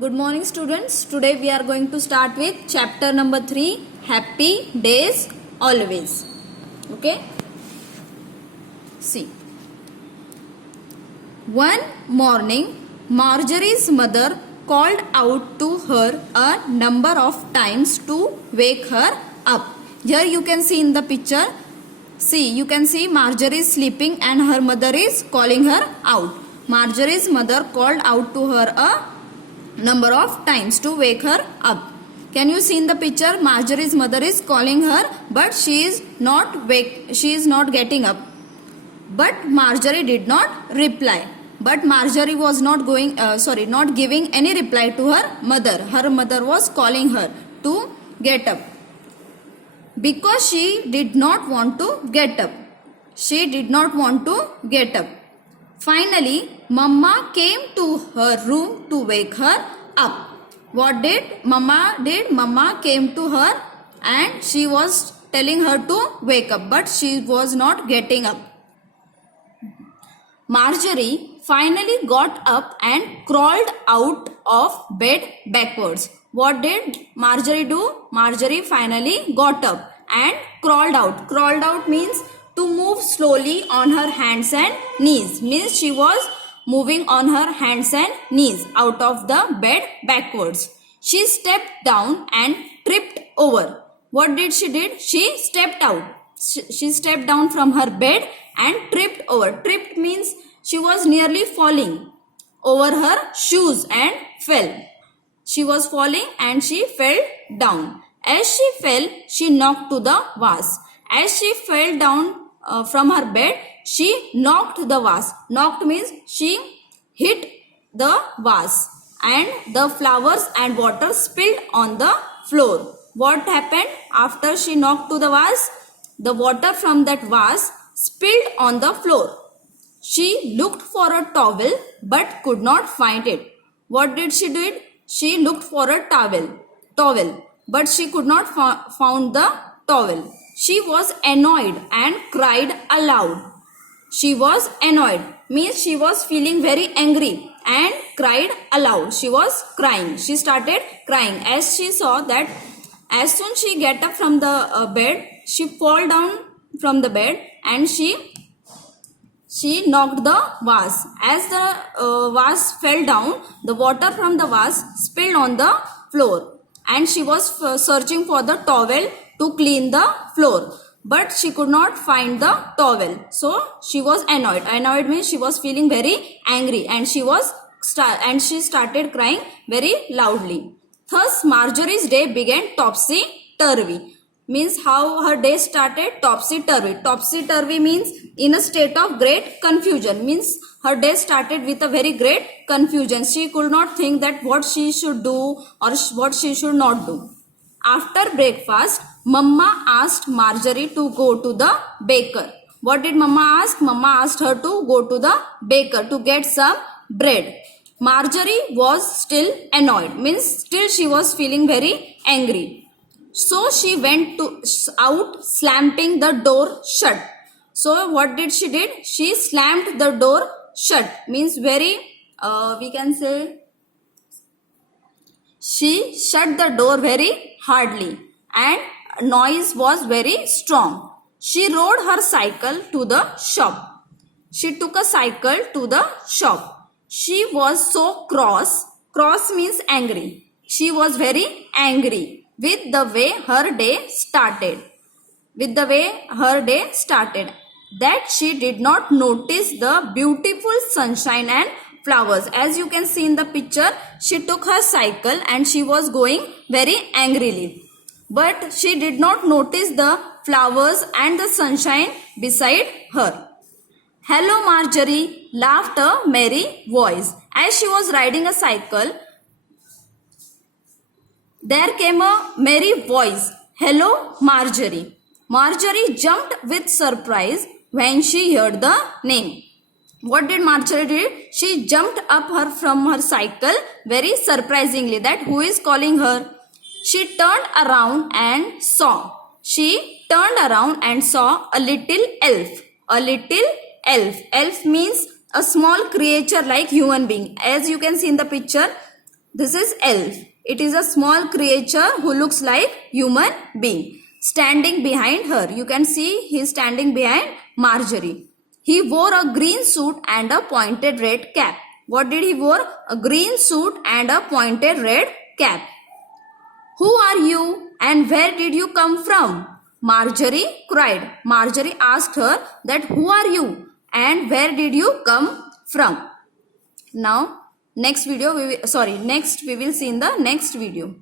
Good morning students. Today we are going to start with chapter number 3, Happy Days Always. Okay. See. One morning, Marjorie's mother called out to her a number of times to wake her up. Here you can see in the picture. See, you can see Marjorie is sleeping and her mother is calling her out. Marjorie's mother called out to her a number of times to wake her up. Can you see in the picture? Marjorie's mother is calling her, but she is not getting up. But Marjorie did not reply. But Marjorie was not giving any reply to her mother. Her mother was calling her to get up. Because she did not want to get up. She did not want to get up. Finally, Mama came to her room to wake her up. What did Mama did? Mama came to her and she was telling her to wake up, but she was not getting up. Marjorie finally got up and crawled out of bed backwards. What did Marjorie do? Marjorie finally got up and crawled out. Crawled out means to move slowly on her hands and knees. Means she was moving on her hands and knees out of the bed backwards. She stepped down and tripped over. What did she did? She stepped out. She stepped down from her bed and tripped over. Tripped means she was nearly falling over her shoes and fell. She was falling and she fell down. As she fell, she knocked to the vase. As she fell down from her bed, she knocked the vase. Knocked means she hit the vase and the flowers and water spilled on the floor. What happened after she knocked to the vase? The water from that vase spilled on the floor. She looked for a towel but could not find it. What did she do? She looked for a towel, but she could not found the towel. She was annoyed and cried aloud. She was annoyed means she was feeling very angry and cried aloud. She was crying. She started crying as she saw that as soon she get up from the bed, she fall down from the bed and she knocked the vase. As the vase fell down, the water from the vase spilled on the floor and she was searching for the towel to clean the floor. But she could not find the towel. So she was annoyed. Annoyed means she was feeling very angry and she started crying very loudly. Thus Marjorie's day began topsy-turvy. Means how her day started? Topsy-turvy. Topsy-turvy means in a state of great confusion. Means her day started with a very great confusion. She could not think that what she should do or what she should not do. After breakfast, Mama asked Marjorie to go to the baker. What did Mama ask? Mama asked her to go to the baker to get some bread. Marjorie was still annoyed. Means still she was feeling very angry. So she went out slamming the door shut. So what did she did? She slammed the door shut. Means very, we can say, she shut the door very hardly and noise was very strong. She rode her cycle to the shop. She took a cycle to the shop. She was so cross. Cross means angry. She was very angry with the way her day started. That she did not notice the beautiful sunshine and flowers. As you can see in the picture, she took her cycle and she was going very angrily. But she did not notice the flowers and the sunshine beside her. "Hello, Marjorie," laughed a merry voice. As she was riding a cycle, there came a merry voice. "Hello, Marjorie." Marjorie jumped with surprise when she heard the name. What did Marjorie do? She jumped up from her cycle very surprisingly that who is calling her. She turned around and saw a little elf. A little elf. Elf means a small creature like human being. As you can see in the picture, this is elf. It is a small creature who looks like human being standing behind her. You can see he is standing behind Marjorie. He wore a green suit and a pointed red cap. What did he wear? A green suit and a pointed red cap. Who are you and where did you come from? Marjorie cried. Marjorie asked her that who are you and where did you come from? Now next we will see in the next video.